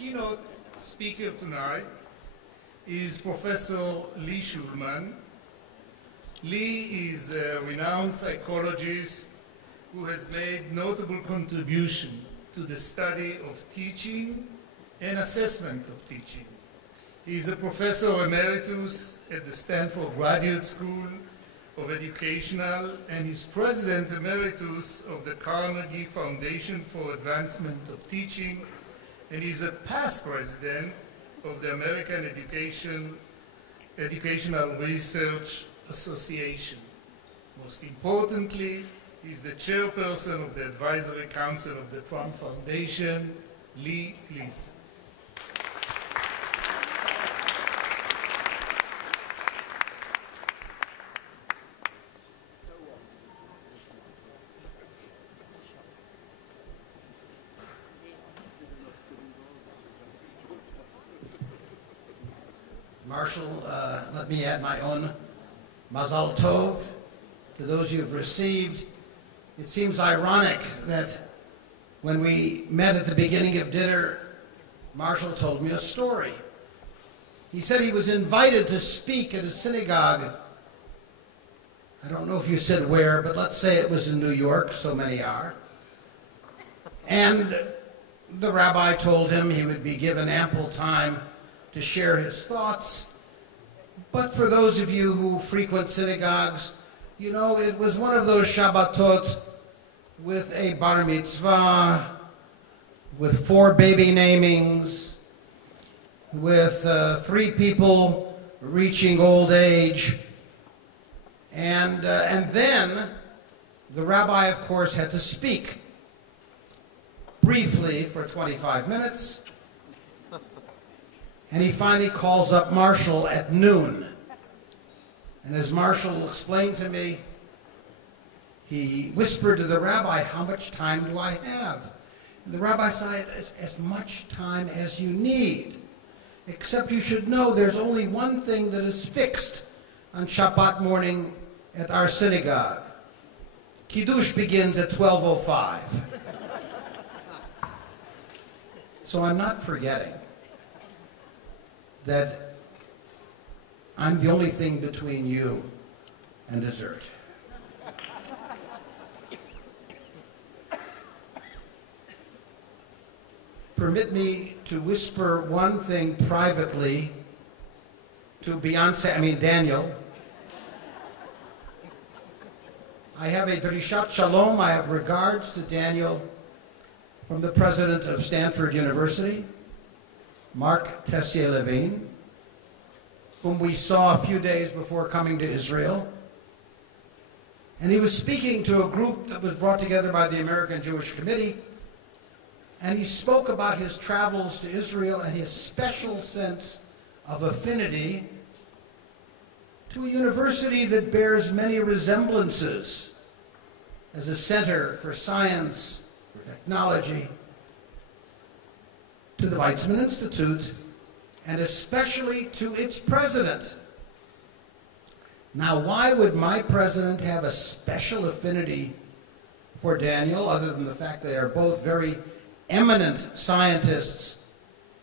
keynote speaker tonight is Professor Shulman. Lee is a renowned psychologist who has made notable contribution to the study of teaching and assessment of teaching. He is a professor emeritus at the Stanford Graduate School of Educational and is president emeritus of the Carnegie Foundation for Advancement of Teaching, and is a past president of the American Educational Research Association. Most importantly, he is the chairperson of the Advisory Council of the Trump Foundation. Lee, please. Marshall, let me add my own mazal tov to those you have received. It seems ironic that when we met at the beginning of dinner, Marshall told me a story. He said he was invited to speak at a synagogue. I don't know if you said where, but let's say it was in New York, so many are. And the rabbi told him he would be given ample time to share his thoughts. But for those of you who frequent synagogues, you know, it was one of those Shabbatot with a bar mitzvah, with 4 baby namings, with 3 people reaching old age. And then the rabbi, of course, had to speak briefly for 25 minutes. And he finally calls up Marshall at noon. And as Marshall explained to me, he whispered to the rabbi, "How much time do I have?" And the rabbi said, as much time as you need. Except you should know there's only one thing that is fixed on Shabbat morning at our synagogue. Kiddush begins at 12:05. So I'm not forgetting that I'm the only thing between you and dessert. Permit me to whisper one thing privately to Daniel. I have a Drishat Shalom, I have regards to Daniel from the president of Stanford University, Mark Tessier-Levine, whom we saw a few days before coming to Israel. And he was speaking to a group that was brought together by the American Jewish Committee, and he spoke about his travels to Israel and his special sense of affinity to a university that bears many resemblances as a center for science, for technology, to the Weizmann Institute, and especially to its president. Now, why would my president have a special affinity for Daniel, other than the fact that they are both very eminent scientists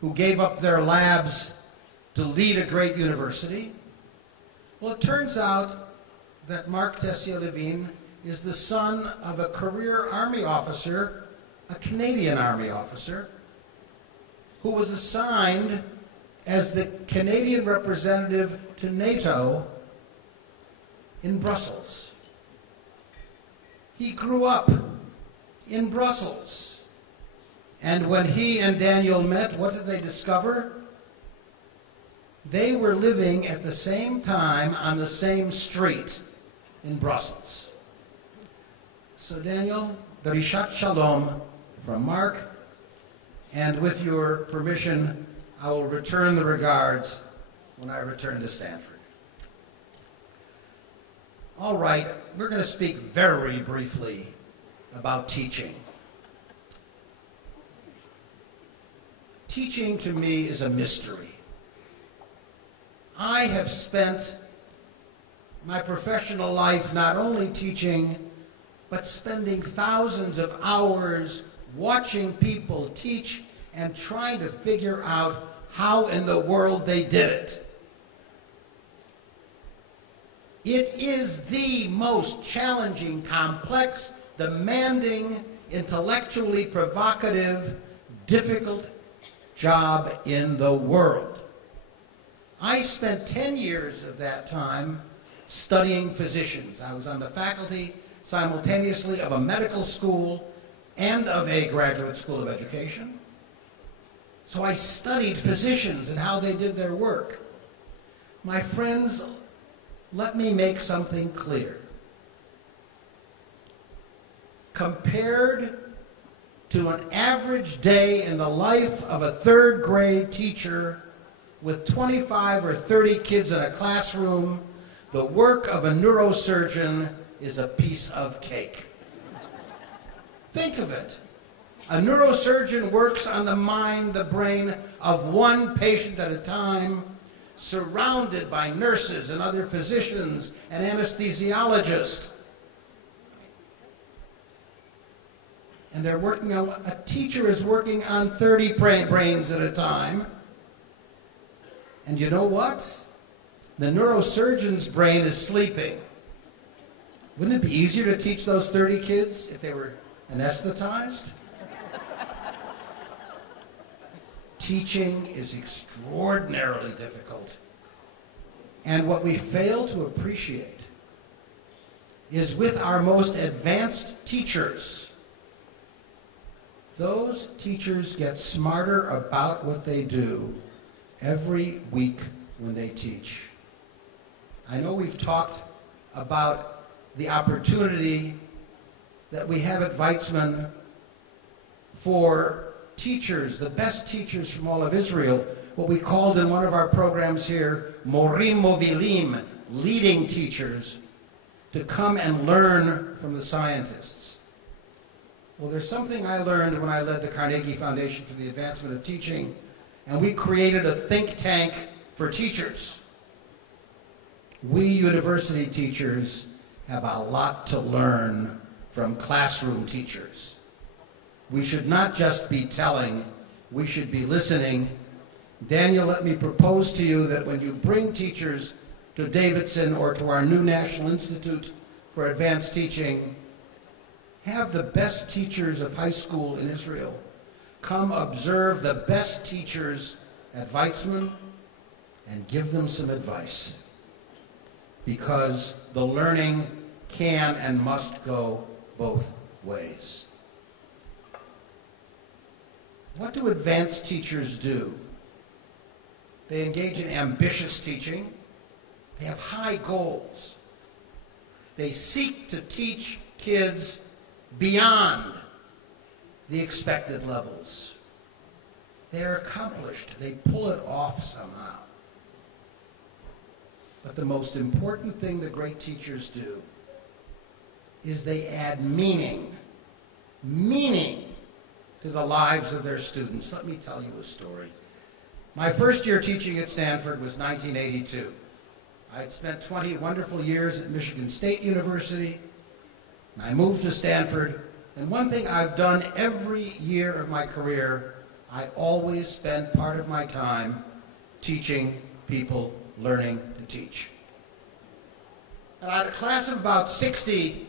who gave up their labs to lead a great university? Well, it turns out that Mark Tessier-Levine is the son of a career Army officer, a Canadian Army officer, who was assigned as the Canadian representative to NATO in Brussels. He grew up in Brussels. And when he and Daniel met, what did they discover? They were living at the same time on the same street in Brussels. So Daniel, Darishat Shalom from Mark, and with your permission, I will return the regards when I return to Stanford. All right, we're going to speak very briefly about teaching. Teaching to me is a mystery. I have spent my professional life not only teaching, but spending thousands of hours watching people teach and trying to figure out how in the world they did it. It is the most challenging, complex, demanding, intellectually provocative, difficult job in the world. I spent 10 years of that time studying physicians. I was on the faculty simultaneously of a medical school and of a graduate school of education. So I studied physicians and how they did their work. My friends, let me make something clear. Compared to an average day in the life of a third grade teacher with 25 or 30 kids in a classroom, the work of a neurosurgeon is a piece of cake. Think of it. A neurosurgeon works on the mind, the brain of one patient at a time, surrounded by nurses and other physicians and anesthesiologists. And they're working on, a teacher is working on 30 brains at a time. And you know what? The neurosurgeon's brain is sleeping. Wouldn't it be easier to teach those 30 kids if they were anesthetized? Teaching is extraordinarily difficult. And what we fail to appreciate is with our most advanced teachers, those teachers get smarter about what they do every week when they teach. I know we've talked about the opportunity that we have at Weytzman for teachers, the best teachers from all of Israel, what we called in one of our programs here, morim movilim, leading teachers, to come and learn from the scientists. Well, there's something I learned when I led the Carnegie Foundation for the Advancement of Teaching, and we created a think tank for teachers. We university teachers have a lot to learn from classroom teachers. We should not just be telling, we should be listening. Daniel, let me propose to you that when you bring teachers to Davidson or to our new National Institute for Advanced Teaching, have the best teachers of high school in Israel come observe the best teachers at Weytzman and give them some advice. Because the learning can and must go both ways. What do advanced teachers do? They engage in ambitious teaching. They have high goals. They seek to teach kids beyond the expected levels. They're accomplished. They pull it off somehow. But the most important thing that great teachers do is they add meaning to the lives of their students. Let me tell you a story. My first year teaching at Stanford was 1982. I'd spent 20 wonderful years at Michigan State University, and I moved to Stanford. And one thing I've done every year of my career, I always spend part of my time teaching people learning to teach. And I had a class of about 60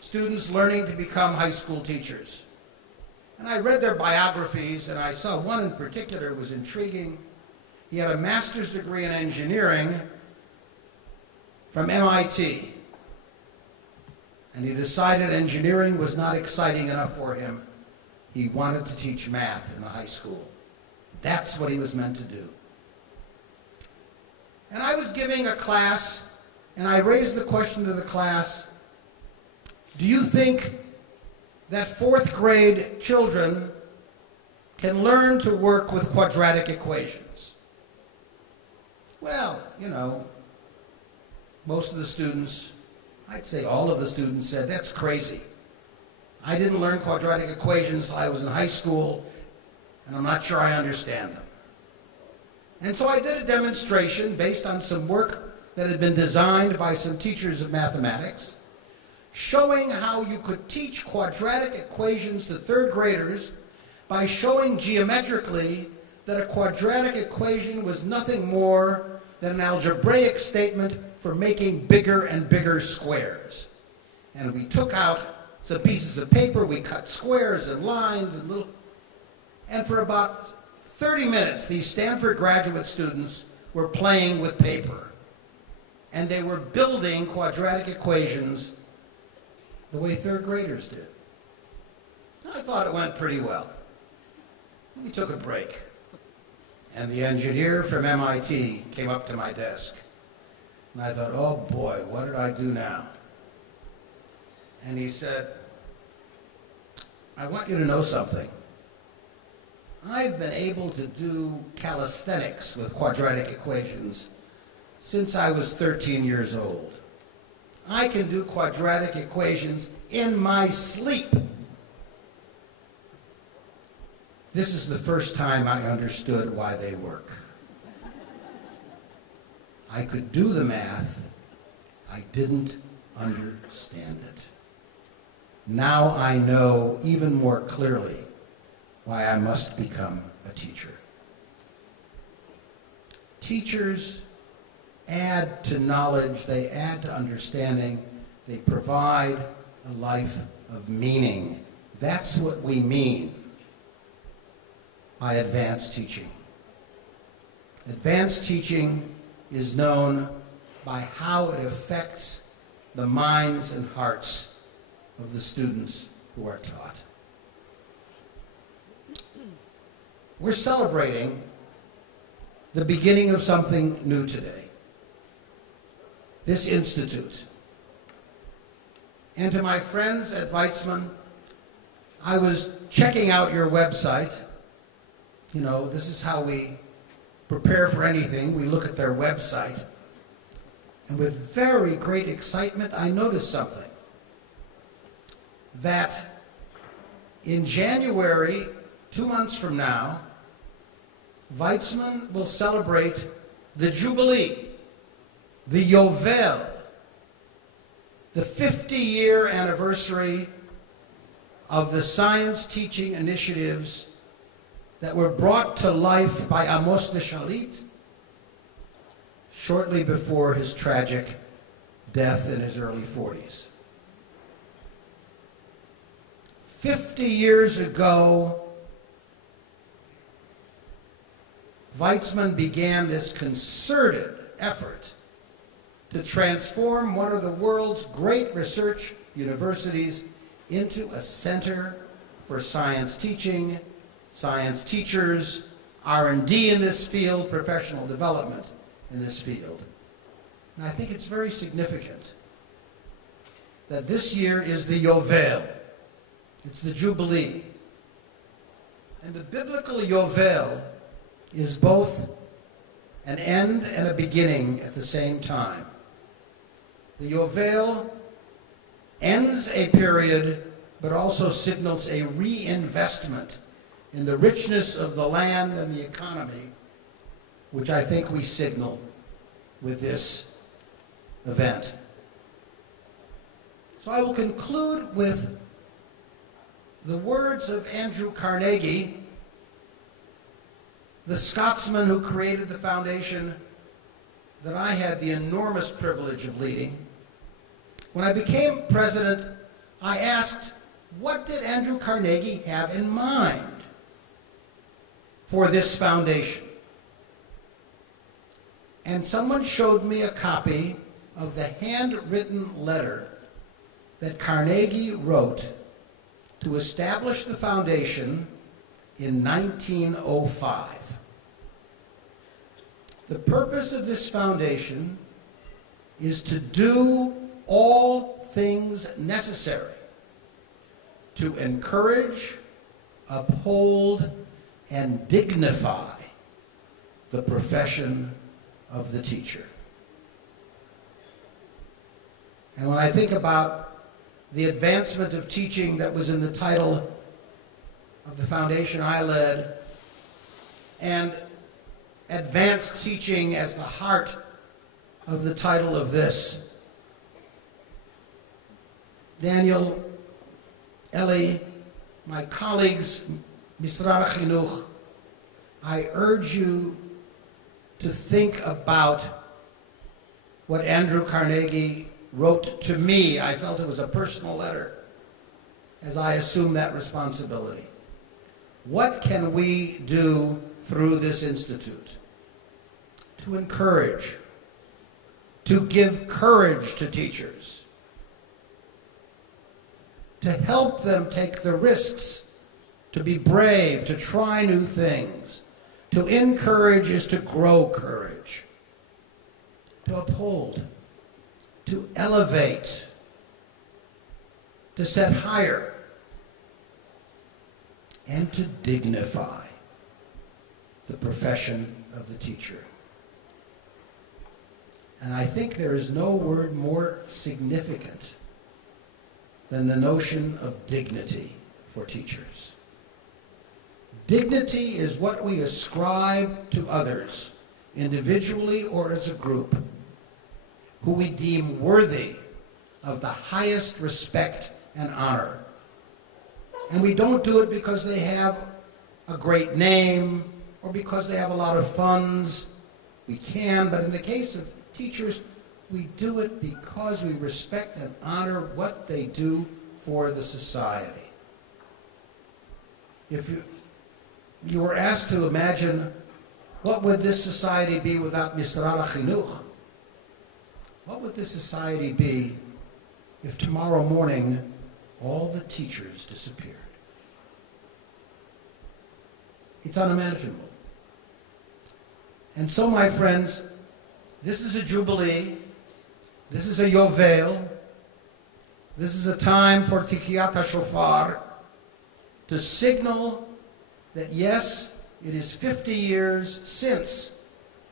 students learning to become high school teachers. And I read their biographies, and I saw one in particular was intriguing. He had a master's degree in engineering from MIT. And he decided engineering was not exciting enough for him. He wanted to teach math in the high school. That's what he was meant to do. And I was giving a class, and I raised the question to the class, do you think that fourth grade children can learn to work with quadratic equations? Well, you know, most of the students, I'd say all of the students said, that's crazy. I didn't learn quadratic equations until I was in high school, and I'm not sure I understand them. And so I did a demonstration based on some work that had been designed by some teachers of mathematics, showing how you could teach quadratic equations to third graders by showing geometrically that a quadratic equation was nothing more than an algebraic statement for making bigger and bigger squares. And we took out some pieces of paper, we cut squares and lines and and for about 30 minutes, these Stanford graduate students were playing with paper. And they were building quadratic equations the way third graders did. I thought it went pretty well. We took a break. And the engineer from MIT came up to my desk. And I thought, oh boy, what did I do now? And he said, I want you to know something. I've been able to do calisthenics with quadratic equations since I was 13 years old. I can do quadratic equations in my sleep. This is the first time I understood why they work. I could do the math, I didn't understand it. Now I know even more clearly why I must become a teacher. Teachers add to knowledge, they add to understanding, they provide a life of meaning. That's what we mean by advanced teaching. Advanced teaching is known by how it affects the minds and hearts of the students who are taught. We're celebrating the beginning of something new today. This institute. And to my friends at Weytzman, I was checking out your website. You know, this is how we prepare for anything. We look at their website. And with very great excitement, I noticed something. That in January, 2 months from now, Weytzman will celebrate the Jubilee, the Yovel, the 50-year anniversary of the science teaching initiatives that were brought to life by Amos de Shalit shortly before his tragic death in his early 40s. 50 years ago, Weytzman began this concerted effort to transform one of the world's great research universities into a center for science teaching, science teachers, R&D in this field, professional development in this field. And I think it's very significant that this year is the Yovel. It's the Jubilee. And the biblical Yovel is both an end and a beginning at the same time. The Yovel ends a period, but also signals a reinvestment in the richness of the land and the economy, which I think we signal with this event. So I will conclude with the words of Andrew Carnegie, the Scotsman who created the foundation that I had the enormous privilege of leading. When I became president, I asked, what did Andrew Carnegie have in mind for this foundation? And someone showed me a copy of the handwritten letter that Carnegie wrote to establish the foundation in 1905. The purpose of this foundation is to do all things necessary to encourage, uphold, and dignify the profession of the teacher. And when I think about the advancement of teaching that was in the title of the foundation I led, and advanced teaching as the heart of the title of this, Daniel, Ellie, my colleagues, Misrad HaChinuch, I urge you to think about what Andrew Carnegie wrote to me. I felt it was a personal letter as I assumed that responsibility. What can we do through this institute to encourage, to give courage to teachers, to help them take the risks, to be brave, to try new things? To encourage is to grow courage, to uphold, to elevate, to set higher, and to dignify the profession of the teacher. And I think there is no word more significant than the notion of dignity for teachers. Dignity is what we ascribe to others, individually or as a group, who we deem worthy of the highest respect and honor. And we don't do it because they have a great name or because they have a lot of funds. We can, but in the case of teachers, we do it because we respect and honor what they do for the society. If you were asked to imagine what would this society be without Misrad HaChinuch, what would this society be if tomorrow morning all the teachers disappeared? It's unimaginable. And so, my friends, this is a jubilee. This is a yovel. This is a time for Tikiyat HaShofar to signal that, yes, it is 50 years since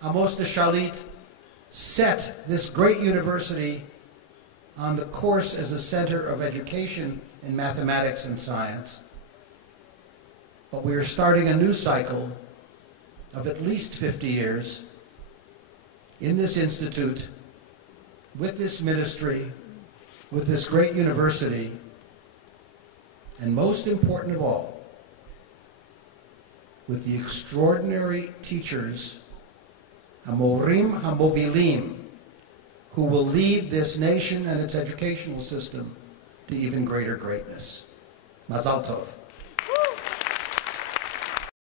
Amos the Shalit set this great university on the course as a center of education in mathematics and science. But we are starting a new cycle of at least 50 years in this institute, with this ministry, with this great university, and most important of all, with the extraordinary teachers, Hamorim Hamovilim, who will lead this nation and its educational system to even greater greatness. Mazal Tov.